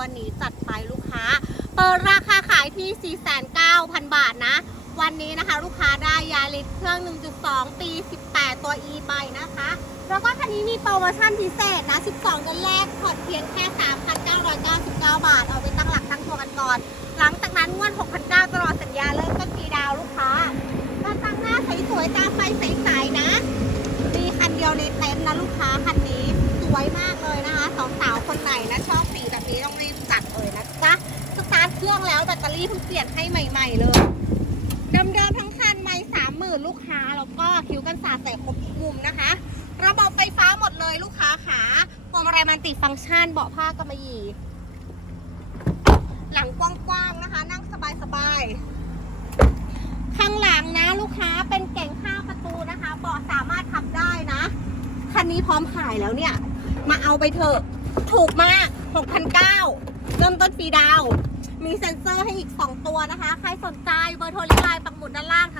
วันนี้จัดไปลูกค้า เปิดราคาขายที่ 4,900 บาทนะ วันนี้นะคะ ลูกค้าได้ยาริสเครื่อง 1.2 ปี 18 ตัว e ไปนะคะ แล้วก็คันนี้มีโปรโมชั่นพิเศษนะ 12เดือนแรกผ่อนเพียงแค่ 3,999 บาท เอาไปตั้งหลักตั้งตัวกันก่อน หลังจากนั้นงวด6,900ตลอดสัญญาเริ่มต้นปีดาวลูกค้าก็ตั้งหน้าสวยๆตาไฟใสๆนะมีคันเดียวในเต็นท์นะลูกค้าคันนี้สวยมากเลยนะคะสองสาวคนไหนนะชอบสี นี้ต้องรีบจัดเลยนะจ๊ะสตาร์ทเครื่องแล้วแบตเตอรี่เพิ่งเปลี่ยนให้ใหม่ ๆ เลยเดิมๆทั้งคันไม่สามหมื่นลูกค้าแล้วก็คิ้วกันสาดใส่ครบมุมนะคะ ระบบไฟฟ้าหมดเลยลูกค้าขาพวงมาลัยมันติฟังก์ชันเบาะผ้ากำมะหยี่หลังกว้างๆนะคะ นั่งสบายๆข้างหลังนะลูกค้าเป็นเก่งห้าประตูนะคะเบาะสามารถพับได้นะคันนี้พร้อมขายแล้วเนี่ย มาเอาไปเถอะถูกมาก 6,900เริ่มต้นฟรีดาว มีเซ็นเซอร์ให้อีก 2 ตัวนะคะ ใครสนใจเบอร์โทรลิไลน์ปักหมุดด้านล่างค่ะ